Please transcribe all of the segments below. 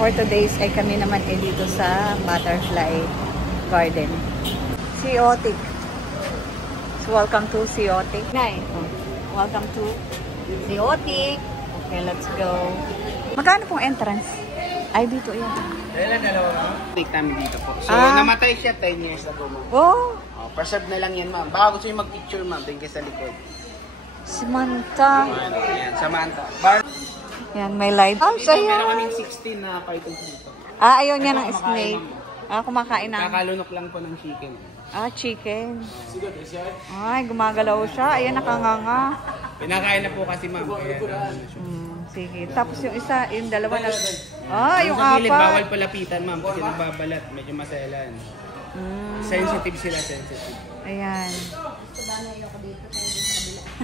for today's ay kami naman ay dito sa Butterfly Garden. Siotic. So, welcome to Siotic. Nay, welcome to Siotic. Okay, let's go. Magkano pong entrance? Ay, dito yan. Dalawa. Take namin dito po. So, namatay siya 10 years ago, ma'am. Oh! Preserve na lang yan, ma'am. Baka gusto nyo mag-picture, ma'am. Tingin kayo sa likod. Samantha. Ayan, Samantha. Yan, may live. Oh, dito, meron kaming 16 na python dito. Ayaw niya ng snake. Kumakain na. Kakalunok lang po ng chicken. Chicken. Ay, gumagalaw siya. Ayan, nakanganga. Pinakain na po kasi, ma'am. Kaya, sige. Tapos yung isa, yung dalawa na... yung apat. Bawal apat. palapitan, ma'am. Kasi nagbabalat. Medyo maselan. Sensitive sila, sensitive. Ayan.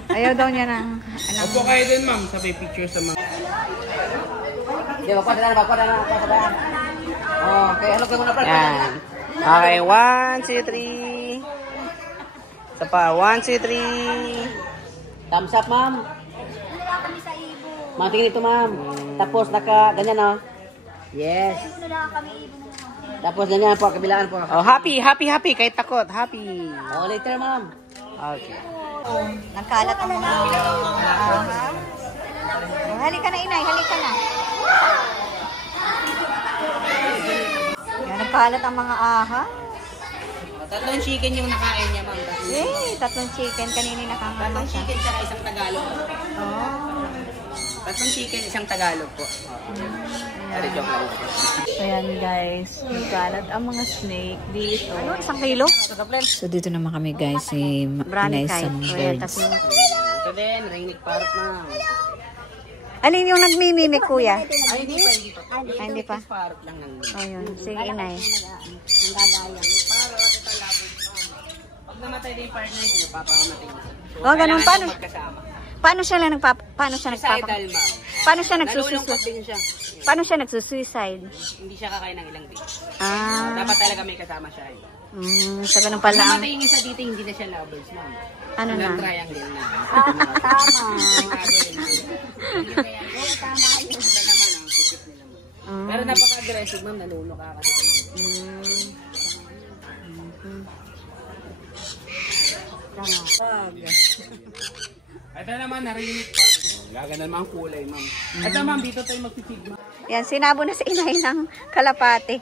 Ayaw daw niya ng... Opo kayo din, ma'am. Sa picture sa mga... Okay, hello kayo muna, Fred. Yan. Okay, 1, 2, 3. Isa pa, 1, 2, 3. Thumbs up, ma'am. Ma'am, tingin ito, ma'am. Tapos, ganyan, oh. Yes. Tapos, ganyan po, kabilaan po. Oh, happy. Kahit takot, happy. Oh, later, ma'am. Okay. Nagkalat ang mga... halika na, inay. Halika na. Yan, nagkalat ang mga aha. Tatlong chicken yung nakain niya, ma'am. Tatlong chicken. Kanina nakanganga Tatlong siya. chicken tsaka isang Tagalog. Tatlong chicken, isang Tagalog po. Sorry, joke lang. Ayan guys, nagkalat ang mga snake dito. Ano, 1 kilo? So dito naman kami guys, si Inay sa birds. Ito din, Rainic Park, ma'am. Alin yung nagmiminik, kuya? Ay, hindi pa. Hindi pa. Park lang lang. Yun. Sige, Inay. Ang gagayang. Para ito labot, ma'am. Pag namatay din yung partner niya, napapakamatay niya. So, Ganun. magkasama. Paano siya Suicidal, ma'am. Paano siya Nalulungkot din siya. Paano siya nagsusuicide? Hindi siya kakain ng ilang days. Dapat talaga may kasama siya. Sa ganun pala. Namatay yung isa dito, hindi na siya lovers, ma'am. Ano na? Triangle na. Tama. Tama yun. Ito naman ang sikip nila, ma'am. Pero napaka-aggressive, ma'am. Naluno ka kasi. Ito naman, narinig pa. Gaganda naman ang kulay, ma'am. Ito, ma'am, dito tayo magpipig, ma'am. Yan, sinabo na si Inay ng kalapate.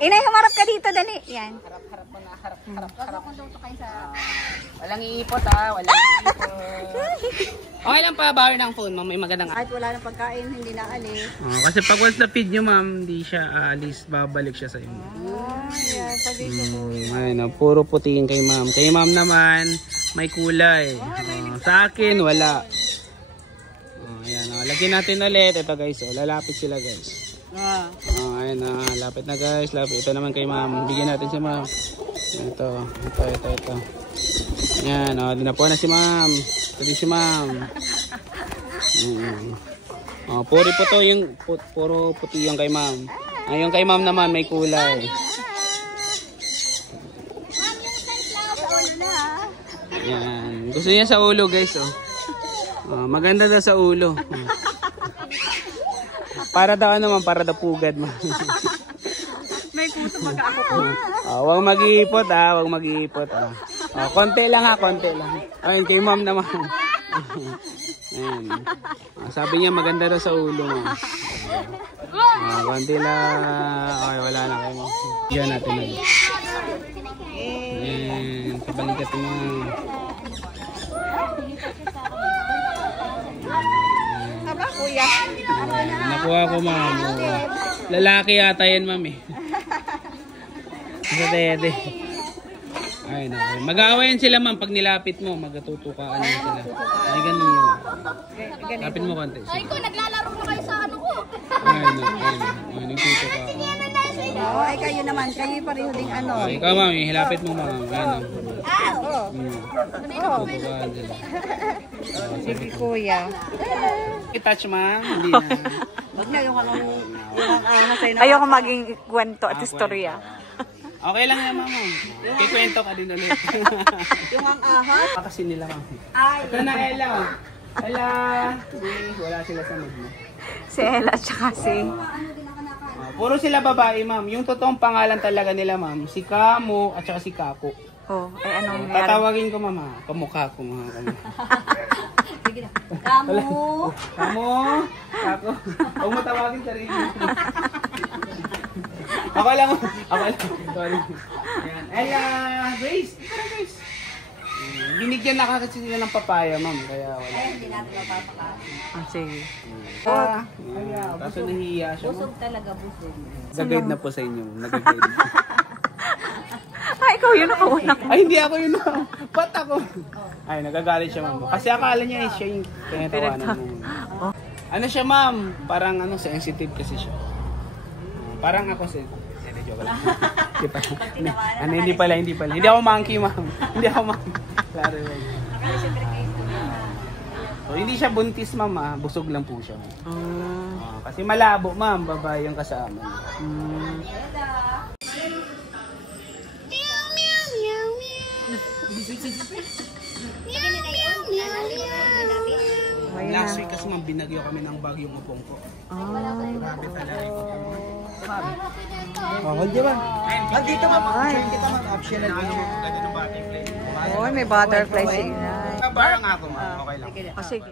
Inay, humarap ka dito, dali. Yan. Harap mo na, harap. Walang iipot, ha. Walang iipot. Okay lang pa, bawal ng phone, ma'am. May magandang... Kahit wala ng pagkain, hindi na alis. Kasi pag once na feed nyo, ma'am, hindi siya aalis. Babalik siya sa inyo. Yan, sabi ko. Ayun, puro putiin kay ma'am. Kay ma'am naman, may kulay. Sa akin, wala. Ayan, lagyan natin ulit. Ito guys, lalapit sila guys. Ayan, lapit na guys. Lapit. Ito naman kay ma'am. Bigyan natin si ma'am. Ito. Ayan, dinapuan na si ma'am. Ito din si ma'am. Puro po to yung puro puti yung kay ma'am. Yung kay ma'am naman may kulay. Ayan. Gusto niya sa ulo guys, maganda daw sa ulo. Para daw para daw pugad mo. May kuto mag-ako. Huwag mag-iipot huwag mag-iipot konti lang konti lang. Ayun kay ma'am naman. Ayan. Sabi niya maganda daw sa ulo mo. Konti lang. Okay, wala na kayo. Diyan natin lang. Ayan, kabalikat mo. Aba, kuya. Nakuha ko, ma'am. Lalaki yata yan, ma'am Sa dede. Ayun, okay. Mag-aawayan sila, ma'am. Pag nilapit mo, magatutukaan sila. Ay, ganun yun. Lapit mo konti. Ay ko, naglalaro na kayo sa ano ko. Ayun. Nagtutukaan. Ay, kayo naman. Kayo pareho ding ano. Ikaw, ma'am. Hilapit mo, ma'am. Ayun. Tutukaan sila. Sige, kuya. I-touch, ma'am. Hindi na. Huwag na yung Ayoko maging kwento at istorya. Okay lang yan, ma'am. Kikwento ka din ulit. yung ang ahas. Kasi nila, ma'am. Ay. Ito na, Ella. Ella. Wala sila sa mood mo. Si Ella at saka si Puro sila babae, ma'am. Yung totoong pangalan talaga nila, ma'am, si Kamo at saka si Kako. Oh, eh anong nangyari? Tatawagin ko, mama. Kamukha ko, mga kamo. Sige na. Kamu. Kamo, Kako. Huwag mo tawagin sarili mo. Ako lang. Sorry. Ayan. Ella, Grace. Tara, Grace. Binigyan na kasi sila ng papaya, ma'am. Kaya wala. Hindi natin mapapakain. Ah, sige. Kaso nahihiya siya, ma'am. Busog talaga, busog. Nag-guide na po sa inyo. Nag-guide. Ah, ikaw yun ako una. Ay, hindi ako yun. Ba't ako? Ay, nagagalit siya, ma'am. Kasi akala niya siya yung pinatawanan mo. Ano siya, ma'am? Parang sensitive kasi siya. Parang ako hindi, joke lang. Hindi pala. Hindi ako monkey, ma'am. Hindi ako monkey. Klaro yun. So, hindi siya buntis, ma'am. Busog lang po siya. Kasi malabo, ma'am. Babae yung kasama. Last week kasi ma'am, binagyo kami ng bagyong upong ko. Grabe talaga yung upong ko. Di ba? Dito ma'am. Kita ma'am. Optional po siya. Oh, may butterfly sila. Parang ako, ma'am. Okay lang. Oh, sige.